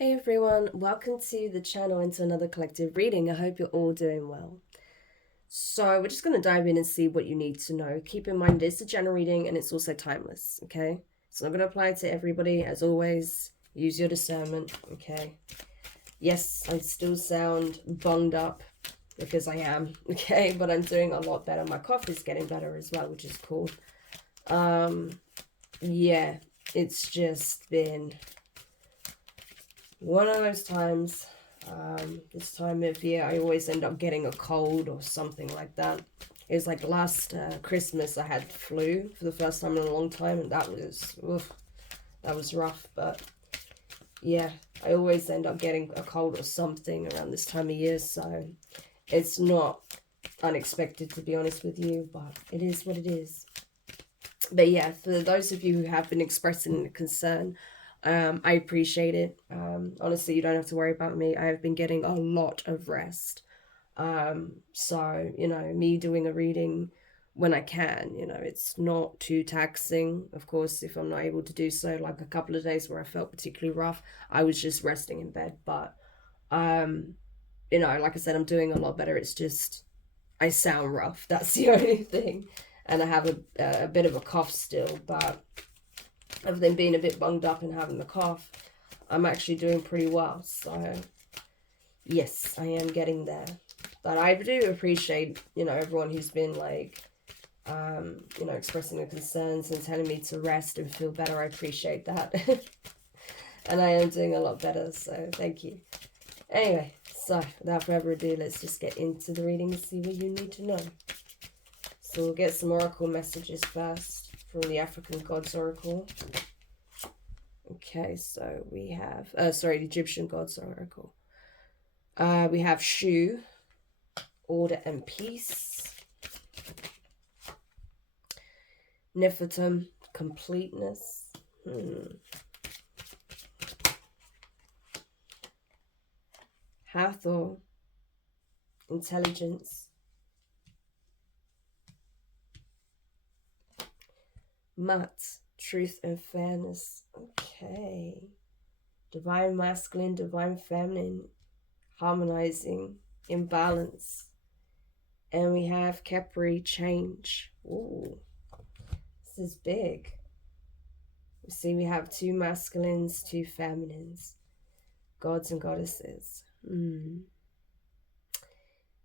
Hey everyone, welcome to the channel and to another collective reading. I hope you're all doing well. So we're just going to dive in and see what you need to know. Keep in mind it's a general reading and it's also timeless, okay? It's not going to apply to everybody. As always, use your discernment, okay? Yes, I still sound bunged up because I am, okay? But I'm doing a lot better. My cough is getting better as well, which is cool. Yeah, it's just been one of those times. This time of year I always end up getting a cold or something like that. It was like last Christmas I had flu for the first time in a long time, and that was rough. But yeah, I always end up getting a cold or something around this time of year, so it's not unexpected, to be honest with you, but it is what it is. But yeah, for those of you who have been expressing concern, I appreciate it. Honestly, you don't have to worry about me. I have been getting a lot of rest. So, me doing a reading when I can, it's not too taxing. Of course, if I'm not able to do so, like a couple of days where I felt particularly rough, I was just resting in bed. But, like I said, I'm doing a lot better. It's just, I sound rough. That's the only thing. And I have a bit of a cough still, but other than being a bit bunged up and having the cough, I'm actually doing pretty well. So yes, I am getting there. But I do appreciate, everyone who's been like, expressing their concerns and telling me to rest and feel better. I appreciate that. And I am doing a lot better, so thank you. Anyway, so without further ado, let's just get into the reading and see what you need to know. So we'll get some oracle messages first from the African Gods Oracle. Okay, so we have, the Egyptian Gods Oracle. We have Shu, order and peace. Nefertari, completeness. Hathor, intelligence. Mat, truth and fairness. Okay. Divine masculine, divine feminine, harmonizing, imbalance. And we have Kepri, change. Ooh, this is big. You see, we have two masculines, two feminines, gods and goddesses.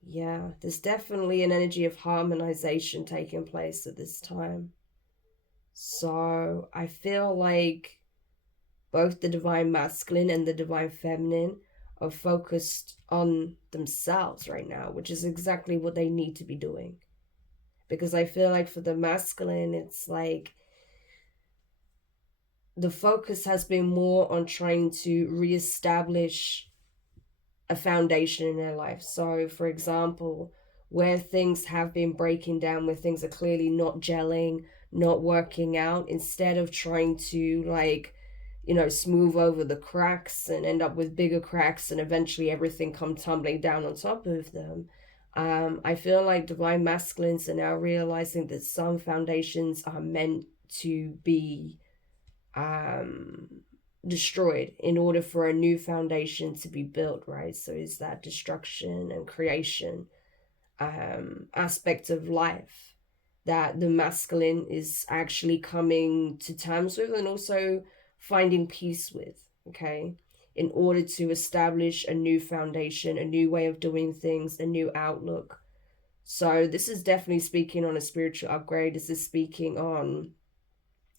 Yeah, there's definitely an energy of harmonization taking place at this time. So I feel like both the divine masculine and the divine feminine are focused on themselves right now, which is exactly what they need to be doing. Because I feel like for the masculine, it's like the focus has been more on trying to reestablish a foundation in their life. So, for example, where things have been breaking down, where things are clearly not gelling, not working out, instead of trying to smooth over the cracks and end up with bigger cracks and eventually everything come tumbling down on top of them. I feel like divine masculines are now realizing that some foundations are meant to be destroyed in order for a new foundation to be built, right? So is that destruction and creation aspect of life that the masculine is actually coming to terms with and also finding peace with, okay, in order to establish a new foundation, a new way of doing things, a new outlook. So this is definitely speaking on a spiritual upgrade. This is speaking on,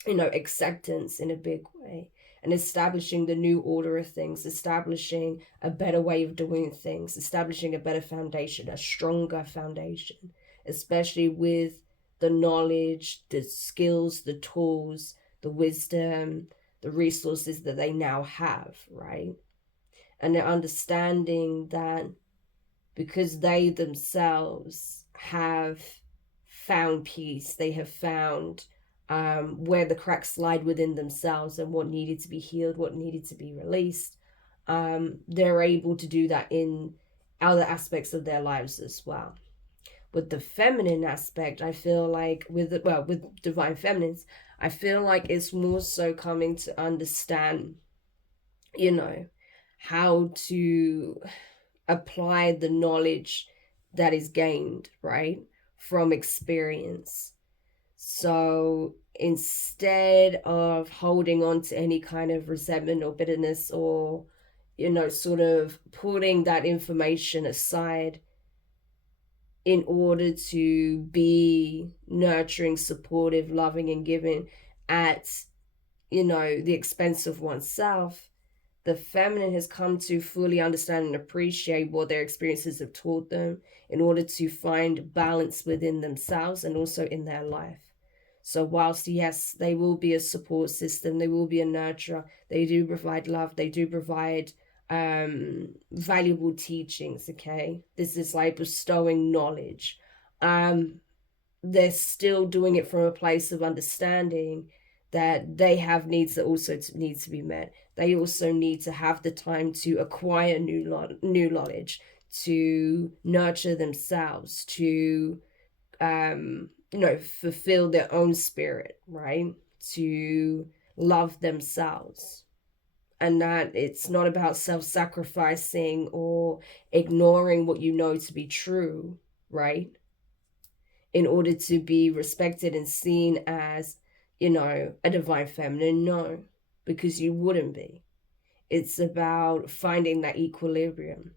acceptance in a big way and establishing the new order of things, establishing a better way of doing things, establishing a better foundation, a stronger foundation, especially with the knowledge, the skills, the tools, the wisdom, the resources that they now have, right? And they're understanding that because they themselves have found peace, they have found where the cracks slide within themselves and what needed to be healed, what needed to be released. They're able to do that in other aspects of their lives as well. With the feminine aspect, I feel like with divine feminines, I feel like it's more so coming to understand, how to apply the knowledge that is gained, right, from experience. So instead of holding on to any kind of resentment or bitterness, or, you know, sort of putting that information aside in order to be nurturing, supportive, loving, and giving at, you know, the expense of oneself, the feminine has come to fully understand and appreciate what their experiences have taught them in order to find balance within themselves and also in their life. So whilst, yes, they will be a support system, they will be a nurturer, they do provide love, they do provide valuable teachings, okay? This is like bestowing knowledge. They're still doing it from a place of understanding that they have needs that also need to be met. They also need to have the time to acquire new knowledge, to nurture themselves, to you know, fulfill their own spirit, right? To love themselves. And that it's not about self-sacrificing or ignoring what you know to be true, right, in order to be respected and seen as, you know, a divine feminine. No, because you wouldn't be. It's about finding that equilibrium,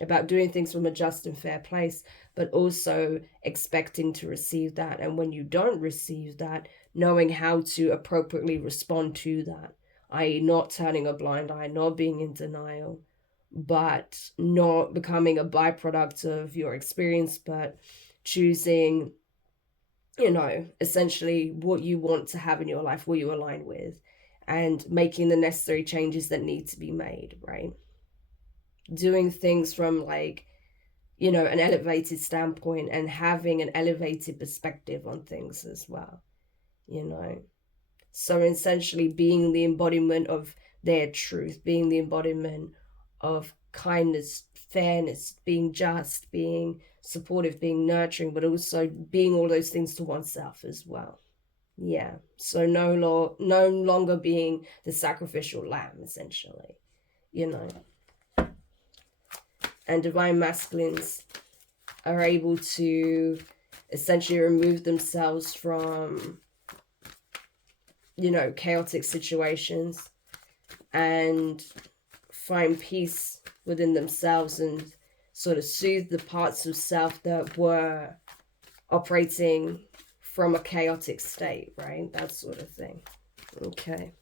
about doing things from a just and fair place, but also expecting to receive that. And when you don't receive that, knowing how to appropriately respond to that, i.e. not turning a blind eye, not being in denial, but not becoming a byproduct of your experience, but choosing, you know, essentially what you want to have in your life, what you align with, and making the necessary changes that need to be made, right? Doing things from, like, you know, an elevated standpoint and having an elevated perspective on things as well, you know. So essentially being the embodiment of their truth, being the embodiment of kindness, fairness, being just, being supportive, being nurturing, but also being all those things to oneself as well. Yeah. So no longer being the sacrificial lamb, essentially, you know. And divine masculines are able to essentially remove themselves from, you know, chaotic situations and find peace within themselves and sort of soothe the parts of self that were operating from a chaotic state, right? That sort of thing. Okay.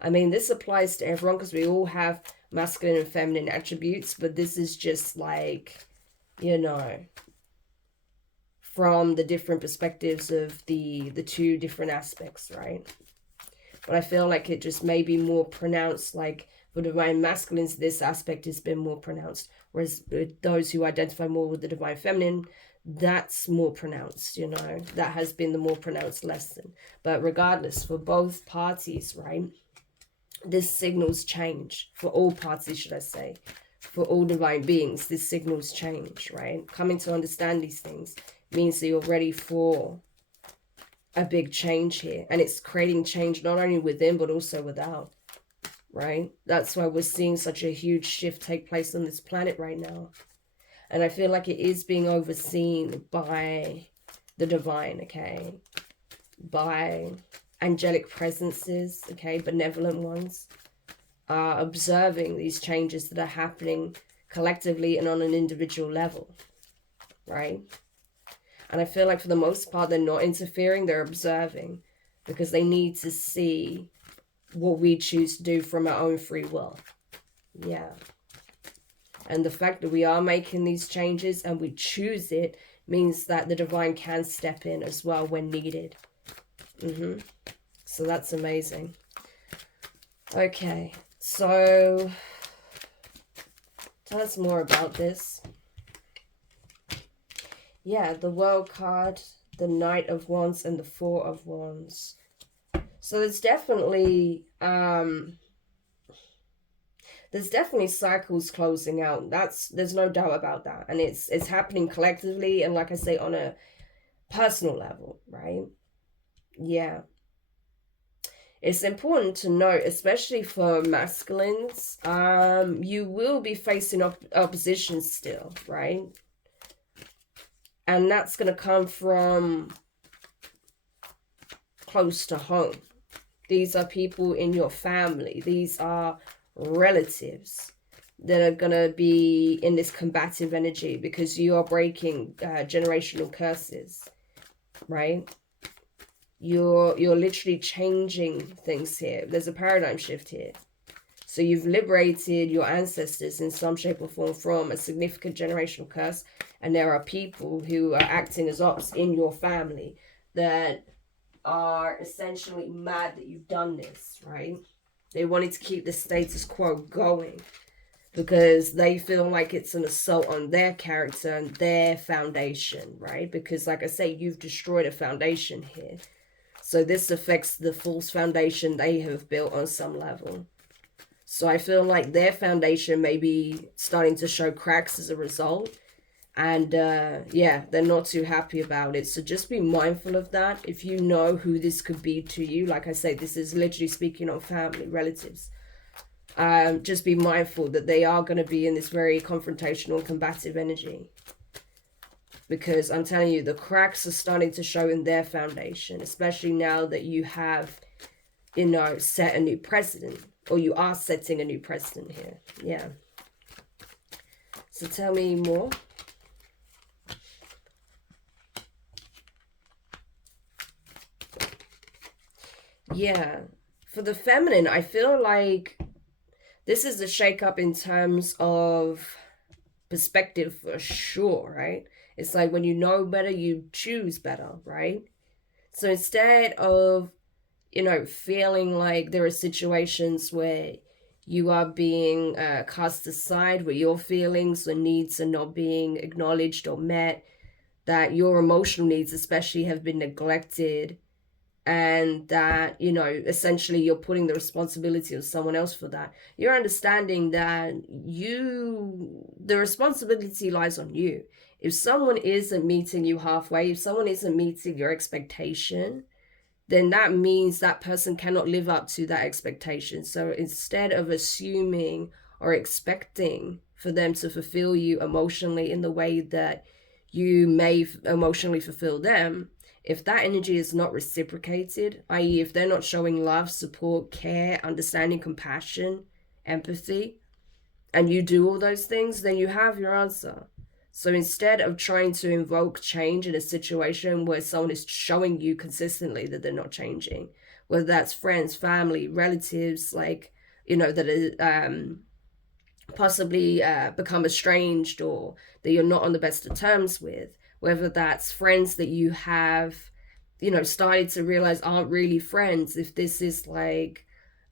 I mean, this applies to everyone because we all have masculine and feminine attributes, but this is just like, you know, from the different perspectives of the two different aspects, right? But I feel like it just may be more pronounced, like for divine masculines, this aspect has been more pronounced, whereas those who identify more with the divine feminine, that's more pronounced, you know, that has been the more pronounced lesson. But regardless, for both parties, right, this signals change for all parties, should I say, for all divine beings. This signals change, right? Coming to understand these things means that you're ready for a big change here, and it's creating change not only within but also without, right? That's why we're seeing such a huge shift take place on this planet right now, and I feel like it is being overseen by the divine, okay, by angelic presences, okay, benevolent ones, are observing these changes that are happening collectively and on an individual level, right? And I feel like for the most part, they're not interfering, they're observing, because they need to see what we choose to do from our own free will. Yeah. And the fact that we are making these changes and we choose it means that the divine can step in as well when needed. So that's amazing. Okay, so tell us more about this. Yeah, the World card, the Knight of Wands, and the Four of Wands. So there's definitely cycles closing out. There's no doubt about that, and it's happening collectively, and like I say, on a personal level, right? Yeah. it's important to note, especially for masculines, you will be facing opposition still, right? And that's going to come from close to home. These are people in your family. These are relatives that are going to be in this combative energy because you are breaking generational curses, right? You're literally changing things here. There's a paradigm shift here. So you've liberated your ancestors in some shape or form from a significant generational curse, and there are people who are acting as ops in your family that are essentially mad that you've done this, right? They wanted to keep the status quo going because they feel like it's an assault on their character and their foundation, right? Because like I say, you've destroyed a foundation here. So this affects the false foundation they have built on some level. So I feel like their foundation may be starting to show cracks as a result. And yeah, they're not too happy about it. So just be mindful of that. If you know who this could be to you, like I say, this is literally speaking on family, relatives. Just be mindful that they are going to be in this very confrontational, combative energy. Because I'm telling you, the cracks are starting to show in their foundation, especially now that you have, you know, set a new precedent. Or you are setting a new precedent here. Yeah. So tell me more. Yeah. For the feminine, I feel like this is a shake-up in terms of perspective for sure, right? It's like when you know better, you choose better, right? So instead of, you know, feeling like there are situations where you are being cast aside, where your feelings or needs are not being acknowledged or met, that your emotional needs especially have been neglected, and that, you know, essentially you're putting the responsibility of someone else for that. You're understanding that the responsibility lies on you. If someone isn't meeting you halfway, if someone isn't meeting your expectation, then that means that person cannot live up to that expectation. So instead of assuming or expecting for them to fulfill you emotionally in the way that you may emotionally fulfill them, if that energy is not reciprocated, i.e. if they're not showing love, support, care, understanding, compassion, empathy, and you do all those things, then you have your answer. So instead of trying to invoke change in a situation where someone is showing you consistently that they're not changing, whether that's friends, family, relatives, like, you know, that are possibly become estranged or that you're not on the best of terms with, whether that's friends that you have, you know, started to realize aren't really friends, if this is like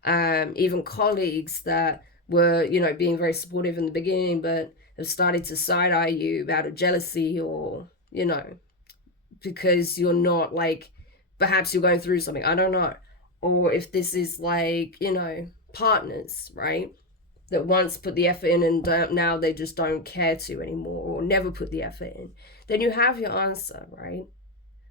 even colleagues that were, you know, being very supportive in the beginning but have started to side-eye you out of jealousy, or, you know, because you're not like, perhaps you're going through something, I don't know. Or if this is like, you know, partners, right, that once put the effort in and now they just don't care to anymore, or never put the effort in, then you have your answer, right?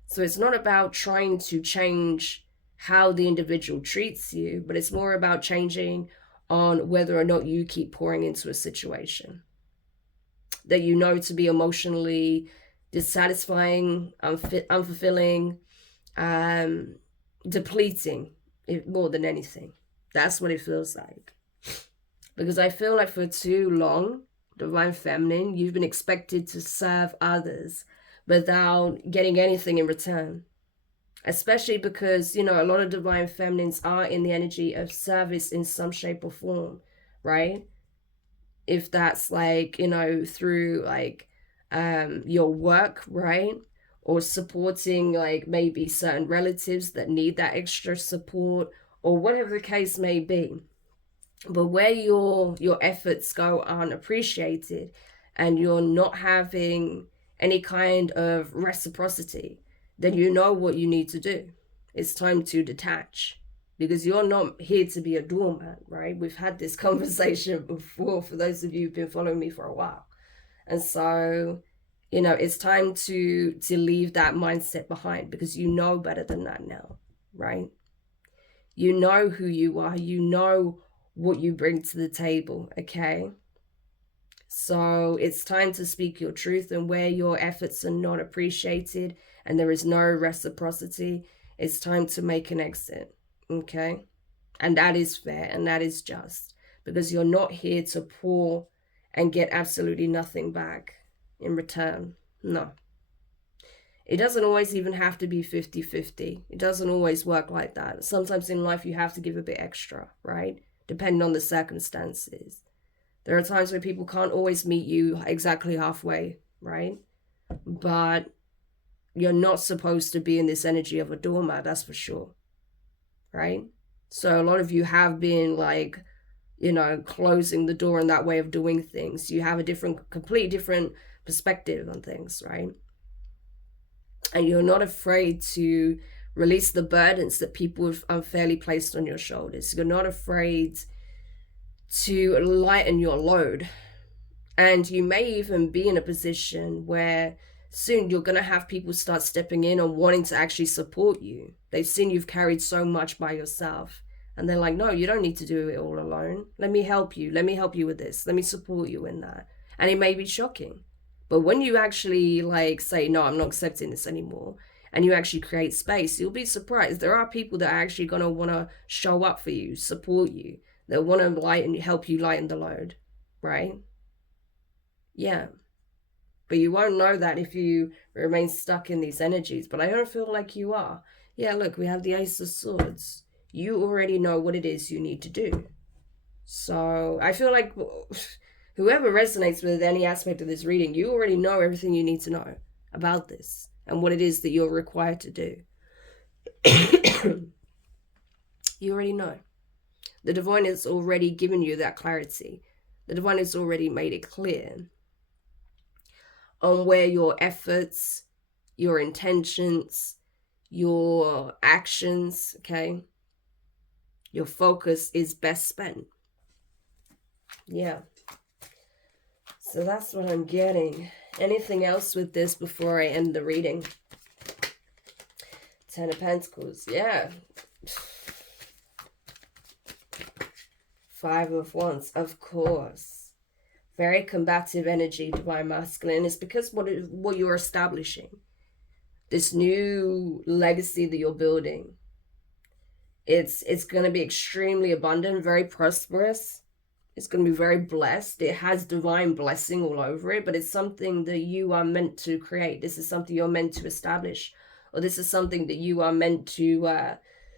So it's not about trying to change how the individual treats you, but it's more about changing on whether or not you keep pouring into a situation that you know to be emotionally dissatisfying, unfulfilling, depleting, more than anything. That's what it feels like. Because I feel like for too long, Divine Feminine, you've been expected to serve others without getting anything in return. Especially because, you know, a lot of Divine Feminines are in the energy of service in some shape or form, right? If that's like, you know, through like your work, right? Or supporting like maybe certain relatives that need that extra support, or whatever the case may be. But where your efforts go unappreciated and you're not having any kind of reciprocity, then you know what you need to do. It's time to detach, because you're not here to be a doormat, right? We've had this conversation before, for those of you who've been following me for a while. And so, you know, it's time to leave that mindset behind, because you know better than that now, right? You know who you are. You know what you bring to the table, okay? So it's time to speak your truth, and where your efforts are not appreciated and there is no reciprocity, it's time to make an exit, okay? And that is fair and that is just, because you're not here to pour and get absolutely nothing back in return. No. It doesn't always even have to be 50-50. It doesn't always work like that. Sometimes in life you have to give a bit extra, right? Depending on the circumstances. There are times where people can't always meet you exactly halfway, right? But you're not supposed to be in this energy of a doormat, that's for sure, right? So a lot of you have been like, you know, closing the door in that way of doing things. You have a completely different perspective on things, right? And you're not afraid to release the burdens that people have unfairly placed on your shoulders. You're not afraid to lighten your load. And you may even be in a position where soon you're going to have people start stepping in and wanting to actually support you. They've seen you've carried so much by yourself. And they're like, no, you don't need to do it all alone. Let me help you. Let me help you with this. Let me support you in that. And it may be shocking. But when you actually like say, no, I'm not accepting this anymore, and you actually create space, you'll be surprised. There are people that are actually going to want to show up for you, support you. They want to help you lighten the load, right? Yeah. But you won't know that if you remain stuck in these energies. But I don't feel like you are. Yeah, look, we have the Ace of Swords. You already know what it is you need to do. So I feel like whoever resonates with any aspect of this reading, you already know everything you need to know about this and what it is that you're required to do. You already know. The Divine has already given you that clarity. The Divine has already made it clear on where your efforts, your intentions, your actions, okay, your focus is best spent. Yeah. So that's what I'm getting. Anything else with this before I end the reading? Ten of Pentacles. Yeah. Five of Wands. Of course. Very combative energy, Divine Masculine. It's because what you're establishing. This new legacy that you're building. It's going to be extremely abundant, very prosperous. It's going to be very blessed. It has divine blessing all over it, but it's something that you are meant to create. This is something you're meant to establish, or this is something that you are meant to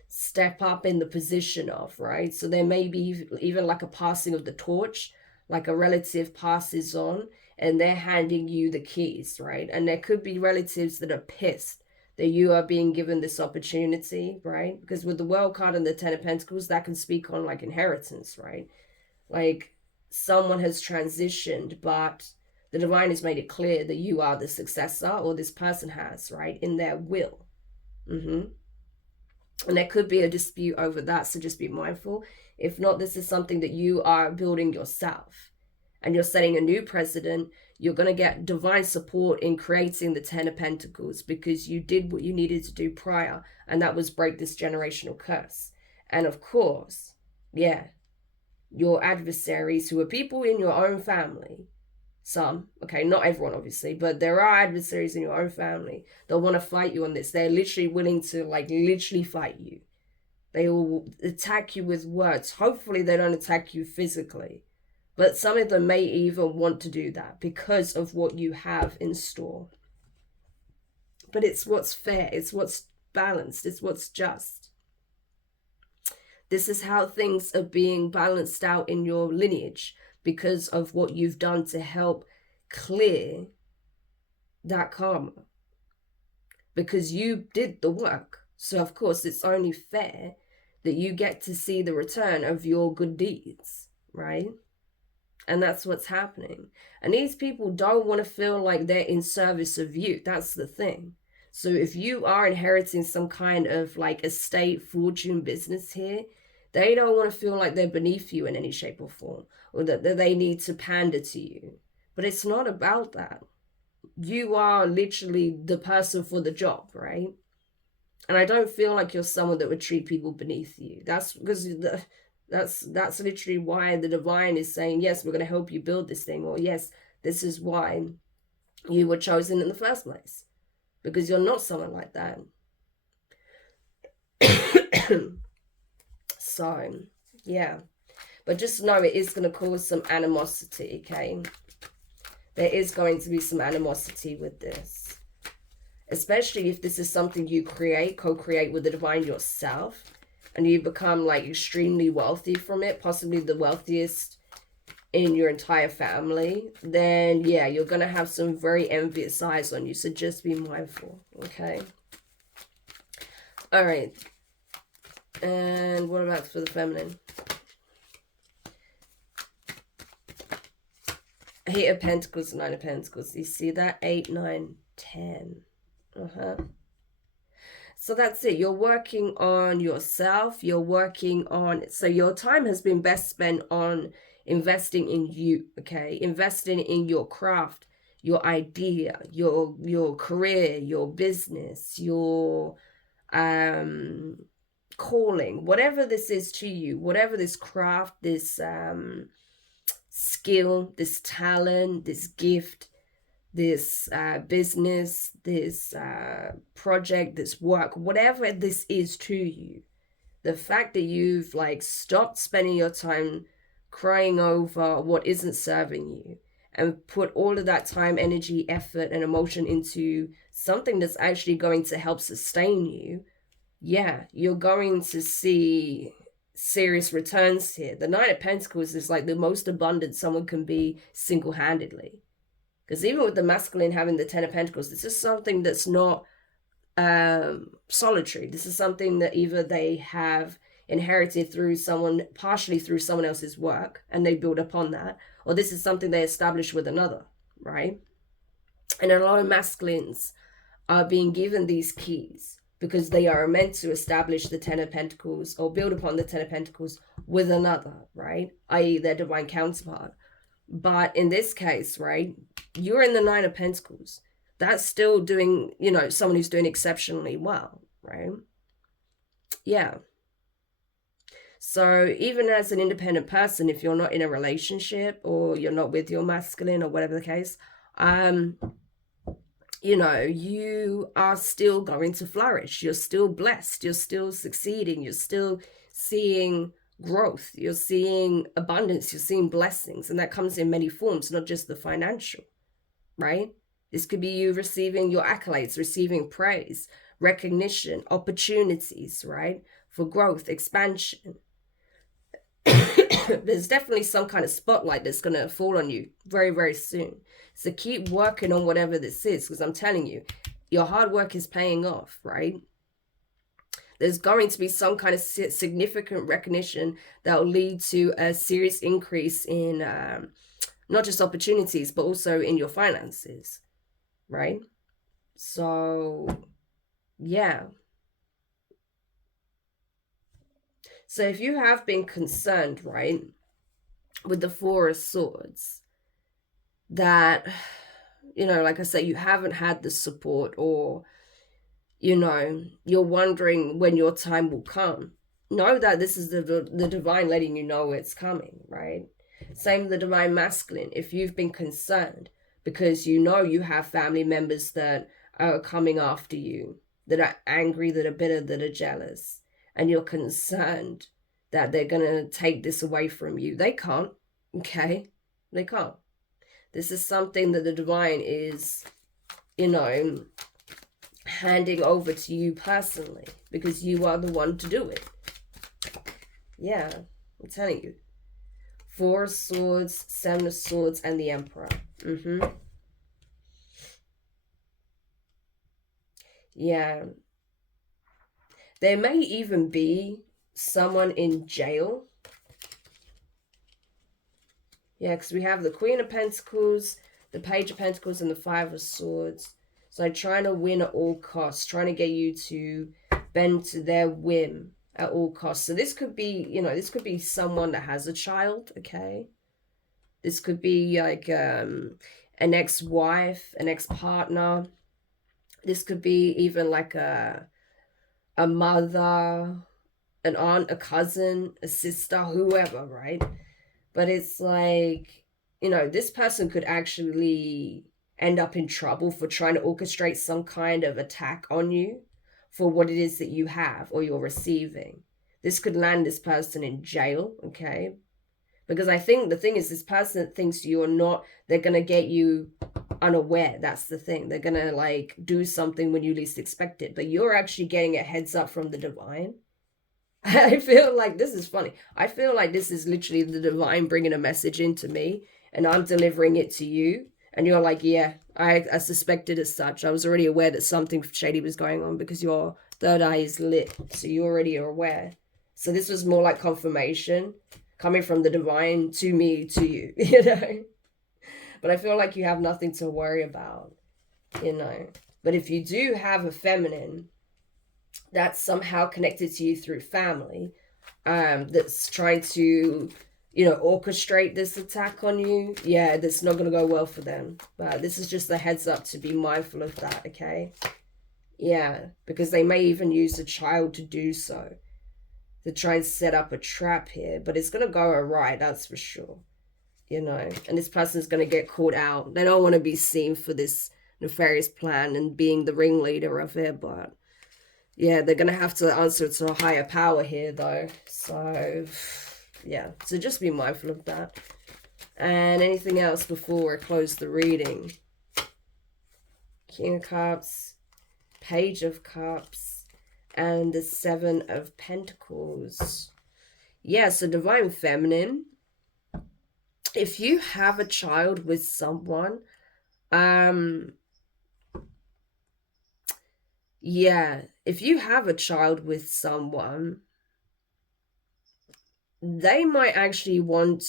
step up in the position of, right? So there may be even like a passing of the torch, like a relative passes on and they're handing you the keys, right? And there could be relatives that are pissed that you are being given this opportunity, right? Because with the World card and the Ten of Pentacles, that can speak on like inheritance, right? Like someone has transitioned, but the Divine has made it clear that you are the successor, or this person has, right, in their will. And there could be a dispute over that, so just be mindful. If not, this is something that you are building yourself and you're setting a new precedent. You're going to get divine support in creating the Ten of Pentacles because you did what you needed to do prior, and that was break this generational curse. And of course, yeah, your adversaries, who are people in your own family, some, okay, not everyone obviously, but there are adversaries in your own family that want to fight you on this. They're literally willing to like literally fight you. They will attack you with words. Hopefully they don't attack you physically, but some of them may even want to do that because of what you have in store. But it's what's fair, it's what's balanced, it's what's just. This is how things are being balanced out in your lineage because of what you've done to help clear that karma. Because you did the work. So of course it's only fair that you get to see the return of your good deeds, right? And that's what's happening. And these people don't want to feel like they're in service of you. That's the thing. So if you are inheriting some kind of like estate, fortune, business here, they don't want to feel like they're beneath you in any shape or form, or that they need to pander to you. But it's not about that. You are literally the person for the job, right? And I don't feel like you're someone that would treat people beneath you. That's because that's literally why the divine is saying, yes, we're going to help you build this thing, or yes, this is why you were chosen in the first place, because you're not someone like that. So yeah, but just know it is going to cause some animosity. Okay, there is going to be some animosity with this, especially if this is something you co-create with the divine yourself, and you become like extremely wealthy from it, possibly the wealthiest in your entire family. Then yeah, you're gonna have some very envious eyes on you, so just be mindful. Okay, all right. And what about for the feminine? Eight of Pentacles, Nine of Pentacles. You see that? 8, 9, 10. So that's it. You're working on yourself. You're working on... So your time has been best spent on investing in you, okay? Investing in your craft, your idea, your career, your business, your calling, whatever this is to you, whatever this craft, this skill, this talent, this gift, this business, this project, this work, whatever this is to you, the fact that you've like stopped spending your time crying over what isn't serving you and put all of that time, energy, effort, and emotion into something that's actually going to help sustain you, yeah, you're going to see serious returns here. The Nine of Pentacles is like the most abundant someone can be single-handedly. Because even with the masculine having the Ten of Pentacles, this is something that's not solitary. This is something that either they have inherited through someone, partially through someone else's work, and they build upon that, or this is something they establish with another, right? And a lot of masculines are being given these keys because they are meant to establish the Ten of Pentacles or build upon the Ten of Pentacles with another, right? I.e. their divine counterpart. But in this case, right, you're in the Nine of Pentacles. That's still doing, you know, someone who's doing exceptionally well, right? Yeah. So even as an independent person, if you're not in a relationship or you're not with your masculine or whatever the case, you know, you are still going to flourish. You're still blessed. You're still succeeding. You're still seeing growth. You're seeing abundance. You're seeing blessings. And that comes in many forms, not just the financial, right? This could be you receiving your accolades, receiving praise, recognition, opportunities, right? For growth, expansion. There's definitely some kind of spotlight that's going to fall on you very, very soon. So keep working on whatever this is, because I'm telling you, your hard work is paying off, right? There's going to be some kind of significant recognition that will lead to a serious increase in not just opportunities, but also in your finances, right? So, yeah. So if you have been concerned, right, with the Four of Swords, that, you know, like I say, you haven't had the support, or, you know, you're wondering when your time will come, know that this is the divine letting you know it's coming, right? Same with the divine masculine. If you've been concerned because you know you have family members that are coming after you, that are angry, that are bitter, that are jealous, and you're concerned that they're going to take this away from you, they can't, okay? They can't. This is something that the divine is, you know, handing over to you personally, because you are the one to do it. Yeah, I'm telling you. Four of Swords, Seven of Swords, and the Emperor. Yeah. There may even be someone in jail. Yeah, because we have the Queen of Pentacles, the Page of Pentacles, and the Five of Swords. So trying to win at all costs, trying to get you to bend to their whim at all costs. So this could be, you know, this could be someone that has a child, okay? This could be like an ex-wife, an ex-partner. This could be even like a a mother, an aunt, a cousin, a sister, whoever, right? But it's like, you know, this person could actually end up in trouble for trying to orchestrate some kind of attack on you for what it is that you have or you're receiving. This could land this person in jail, okay? Because I think the thing is, this person thinks you're not, they're going to get you unaware. That's the thing. They're going to like do something when you least expect it. But you're actually getting a heads up from the divine. I feel like this is funny. I feel like this is literally the divine bringing a message into me and I'm delivering it to you. And you're like, yeah, I suspected as such. I was already aware that something shady was going on because your third eye is lit. So you already are aware. So this was more like confirmation coming from the divine to me, to you, you know. But I feel like you have nothing to worry about, you know. But if you do have a feminine that's somehow connected to you through family, that's trying to, you know, orchestrate this attack on you, yeah, that's not going to go well for them. But this is just a heads up to be mindful of that, okay? Yeah, because they may even use a child to do so, to try and set up a trap here. But it's going to go awry, that's for sure, you know. And this person's going to get caught out. They don't want to be seen for this nefarious plan and being the ringleader of it, but yeah, they're going to have to answer to a higher power here, though. So, yeah. So just be mindful of that. And anything else before I close the reading? King of Cups, Page of Cups, and the Seven of Pentacles. Yeah, so Divine Feminine. If you have a child with someone, yeah, if you have a child with someone, they might actually want to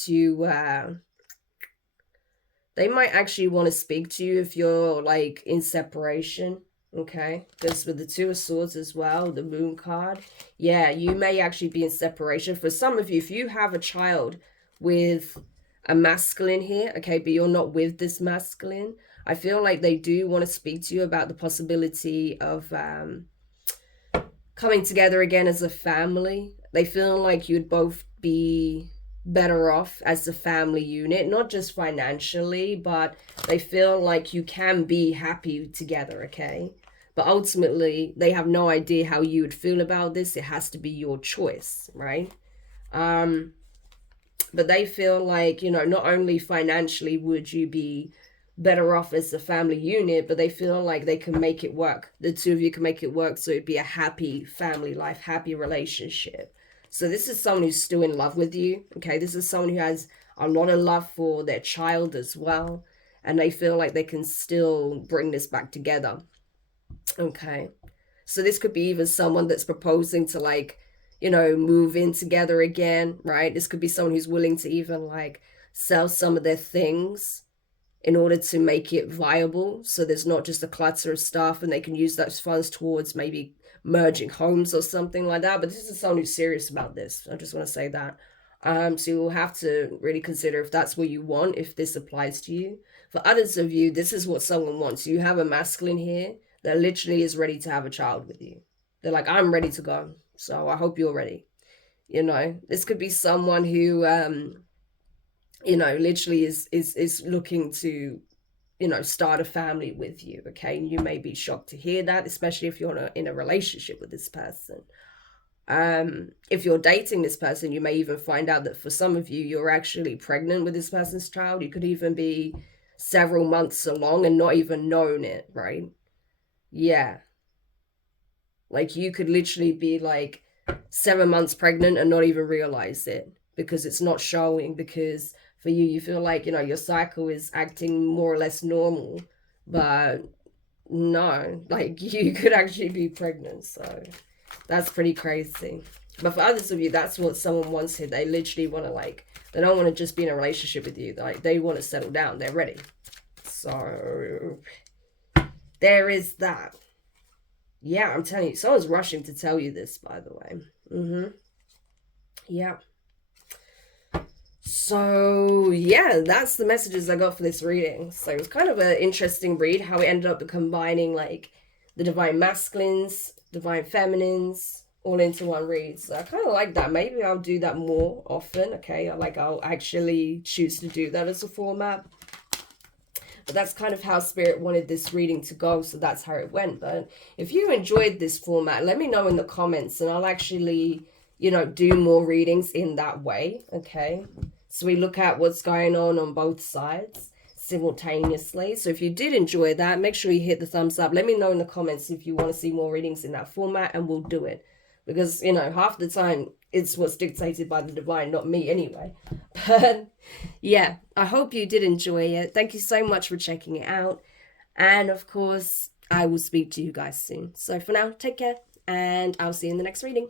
speak to you if you're like in separation, okay? Because with the Two of Swords as well, the Moon card, yeah, you may actually be in separation. For some of you, if you have a child with a masculine here, okay, but you're not with this masculine, I feel like they do want to speak to you about the possibility of coming together again as a family. They feel like you'd both be better off as a family unit, not just financially, but they feel like you can be happy together, okay? But ultimately, they have no idea how you would feel about this. It has to be your choice, right? But they feel like, you know, not only financially would you be better off as a family unit, but they feel like they can make it work. The two of you can make it work, so it'd be a happy family life, happy relationship. So this is someone who's still in love with you, okay? This is someone who has a lot of love for their child as well, and they feel like they can still bring this back together, okay? So this could be even someone that's proposing to, like, you know, move in together again, right? This could be someone who's willing to even like sell some of their things in order to make it viable, so there's not just a clutter of stuff and they can use those funds towards maybe merging homes or something like that. But this is someone who's serious about this. I just want to say that. So you'll have to really consider if that's what you want, if this applies to you. For others of you, this is what someone wants. You have a masculine here that literally is ready to have a child with you. They're like, I'm ready to go. So I hope you're ready. You know, this could be someone who, you know, literally is looking to, you know, start a family with you, okay? And you may be shocked to hear that, especially if you're in a relationship with this person. If you're dating this person, you may even find out that for some of you, you're actually pregnant with this person's child. You could even be several months along and not even known it, right? Yeah. Like you could literally be like 7 months pregnant and not even realize it because it's not showing, because for you, you feel like, you know, your cycle is acting more or less normal, but no, like you could actually be pregnant. So that's pretty crazy. But for others of you, that's what someone wants here. They literally want to, like, they don't want to just be in a relationship with you. Like, they want to settle down. They're ready. So there is that. Yeah, I'm telling you, someone's rushing to tell you this, by the way. Yeah. So, yeah, that's the messages I got for this reading. So it was kind of an interesting read, how we ended up combining, like, the divine masculines, divine feminines, all into one read. So I kind of like that. Maybe I'll do that more often. Okay, I'll actually choose to do that as a format. But that's kind of how Spirit wanted this reading to go, so that's how it went. But if you enjoyed this format, let me know in the comments, and I'll actually, you know, do more readings in that way. Okay, so we look at what's going on both sides simultaneously. So if you did enjoy that, make sure you hit the thumbs up. Let me know in the comments if you want to see more readings in that format, and we'll do it. Because, you know, half the time it's what's dictated by the divine, not me anyway. But yeah, I hope you did enjoy it. Thank you so much for checking it out. And of course, I will speak to you guys soon. So for now, take care, and I'll see you in the next reading.